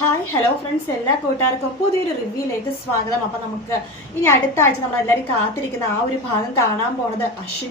Hi hello friends, എല്ലാ കൂട്ടുകാർക്കും പുതിയൊരു റിവ്യൂയിലേക്ക് സ്വാഗതം. അപ്പം നമുക്ക് ഇനി അടുത്ത ആഴ്ച നമ്മളെല്ലാവരും കാത്തിരിക്കുന്ന ആ ഒരു ഭാഗം കാണാൻ പോണത്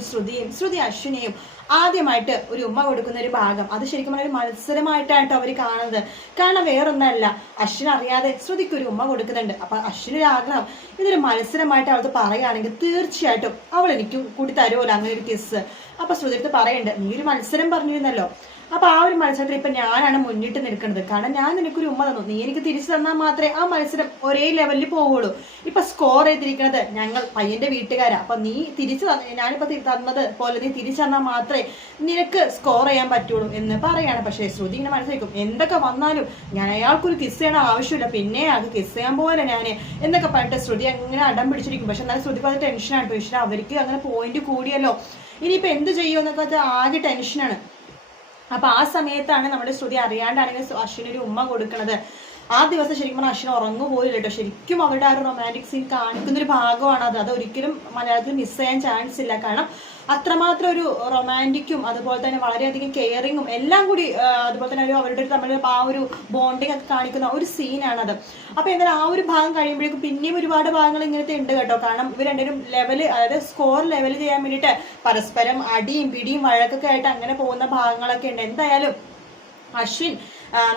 ശ്രുതി അശ്വിനെയും ആദ്യമായിട്ട് ഒരു ഉമ്മ കൊടുക്കുന്ന ഒരു ഭാഗം. അത് ശരിക്കും പറഞ്ഞാൽ ഒരു മത്സരമായിട്ടാണ് അവർ കാണുന്നത്. കാരണം വേറൊന്നല്ല, അശ്വിൻ അറിയാതെ ശ്രുതിക്ക് ഒരു ഉമ്മ കൊടുക്കുന്നുണ്ട്. അപ്പം അശ്വിനൊരു ആഗ്രഹം, ഇതൊരു മത്സരമായിട്ട് അവൾക്ക് പറയുകയാണെങ്കിൽ തീർച്ചയായിട്ടും അവൾ എനിക്ക് കൂടി തരുമല്ലോ അങ്ങനെ ഒരു കിസ്. അപ്പൊ ശ്രുതി അടുത്ത് പറയുന്നുണ്ട്, നീ ഒരു മത്സരം പറഞ്ഞിരുന്നല്ലോ, അപ്പൊ ആ ഒരു മത്സരത്തിൽ ഇപ്പൊ ഞാനാണ് മുന്നിട്ട് നിൽക്കുന്നത്. കാരണം ഞാൻ നിനക്കൊരു ഉമ്മ തന്നു, നീ എനിക്ക് തിരിച്ചു തന്നാൽ മാത്രമേ ആ മത്സരം ഒരേ ലെവലിൽ പോവുള്ളൂ. ഇപ്പൊ സ്കോർ ചെയ്തിരിക്കുന്നത് ഞങ്ങൾ പയ്യന്റെ വീട്ടുകാരാ. അപ്പൊ നീ തിരിച്ചു ഞാനിപ്പോ തന്നത് പോലെ നീ തിരിച്ചു തന്നാൽ മാത്രമേ നിനക്ക് സ്കോർ ചെയ്യാൻ പറ്റുള്ളൂ എന്ന് പറയാണ്. പക്ഷേ ശ്രുതി ഇങ്ങനെ മനസ്സിലാക്കും, എന്തൊക്കെ വന്നാലും ഞാൻ അയാൾക്കൊരു കിസ് ചെയ്യണ ആവശ്യമില്ല, പിന്നെ അത് കിസ് ചെയ്യാൻ പോലെ ഞാൻ എന്നൊക്കെ പറഞ്ഞിട്ട് ശ്രുതി അങ്ങനെ അടം പിടിച്ചിരിക്കും. പക്ഷെ എന്നാലും ശ്രുതി അത് ടെൻഷനാണ്. പക്ഷേ അവർക്ക് അങ്ങനെ പോയിന്റ് കൂടിയല്ലോ, ഇനിയിപ്പോ എന്ത് ചെയ്യുമെന്നൊക്കെ ആകെ ടെൻഷനാണ്. അപ്പൊ ആ സമയത്താണ് നമ്മുടെ ശ്രുതി അറിയാണ്ടാണെങ്കിൽ അശ്വിനൊരു ഉമ്മ കൊടുക്കണത്. ആ ദിവസം ശരിക്കും പറഞ്ഞാൽ അശ്വിൻ ഉറങ്ങുപോയില്ല കേട്ടോ. ശരിക്കും അവരുടെ ആ ഒരു റൊമാൻറ്റിക് സീൻ കാണിക്കുന്ന ഒരു ഭാഗമാണ് അത് ഒരിക്കലും മലയാളത്തിൽ മിസ് ചെയ്യാൻ ചാൻസ് ഇല്ല. കാരണം അത്രമാത്രം ഒരു റൊമാൻറ്റിക്കും അതുപോലെ തന്നെ വളരെയധികം കെയറിങ്ങും എല്ലാം കൂടി, അതുപോലെ തന്നെ അവരുടെ തമ്മിൽ ആ ഒരു ബോണ്ടിങ് ഒക്കെ കാണിക്കുന്ന ഒരു സീനാണത്. അപ്പൊ എന്തായാലും ആ ഒരു ഭാഗം കഴിയുമ്പോഴേക്കും പിന്നെയും ഒരുപാട് ഭാഗങ്ങൾ ഇങ്ങനത്തെ ഉണ്ട് കേട്ടോ. കാരണം ഇവർ രണ്ടുപേരും ലെവല്, അതായത് സ്കോർ ലെവൽ ചെയ്യാൻ വേണ്ടിയിട്ട് പരസ്പരം അടിയും പിടിയും വഴക്കൊക്കെ ആയിട്ട് അങ്ങനെ പോകുന്ന ഭാഗങ്ങളൊക്കെ ഉണ്ട്. എന്തായാലും അശ്വിൻ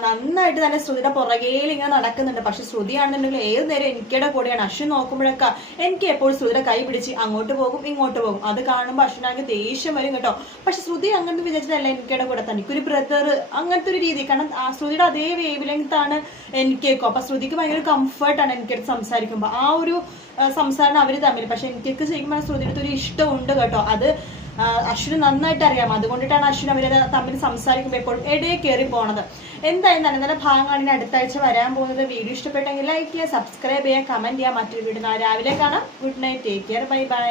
നന്നായിട്ട് തന്നെ ശ്രുതിയുടെ പുറകേയിൽ ഇങ്ങനെ നടക്കുന്നുണ്ട്. പക്ഷെ ശ്രുതിയാണെന്നുണ്ടെങ്കിൽ ഏത് നേരം എനിക്കടെ കൂടെയാണ്. അശ്വിൻ നോക്കുമ്പോഴൊക്കെ എനിക്ക് എപ്പോഴും ശ്രുതിയുടെ കൈ പിടിച്ച് അങ്ങോട്ട് പോകും ഇങ്ങോട്ട് പോകും. അത് കാണുമ്പോൾ അശ്വിനാണെങ്കിൽ ദേഷ്യം വരും കേട്ടോ. പക്ഷെ ശ്രുതി അങ്ങനത്തെ വിചാരിച്ചിട്ടല്ല എനിക്കടെ കൂടെ, തനിക്കൊരു ബ്രദർ അങ്ങനത്തെ ഒരു രീതി. കാരണം ശ്രുതിയുടെ അതേ വേവ് ലെങ്ത് ആണ് എനിക്കേക്കും. അപ്പൊ ശ്രുതിക്ക് ഭയങ്കര കംഫർട്ടാണ് എനിക്കടുത്ത് സംസാരിക്കുമ്പോൾ. ആ ഒരു സംസാരം അവർ തമ്മിൽ. പക്ഷെ എനിക്കൊക്കെ ശരിക്കും ശ്രുതിയുടെ ഒരു ഇഷ്ടമുണ്ട് കേട്ടോ. അത് അശ്വിന് നന്നായിട്ട് അറിയാം. അതുകൊണ്ടിട്ടാണ് അശ്വിൻ അവരെ തമ്മിൽ സംസാരിക്കുമ്പോൾ എപ്പോഴും ഇടയിൽ കയറി പോണത്. എന്തായാലും നല്ല നല്ല ഭാഗമാണ് ഇനി അടുത്ത ആഴ്ച വരാൻ പോകുന്നത്. വീഡിയോ ഇഷ്ടപ്പെട്ടെങ്കിൽ ലൈക്ക് ചെയ്യുക, സബ്സ്ക്രൈബ് ചെയ്യുക, കമന്റ് ചെയ്യുക. മറ്റൊരു വീഡിയോ രാവിലെ കാണാം. Good night, take care, bye bye.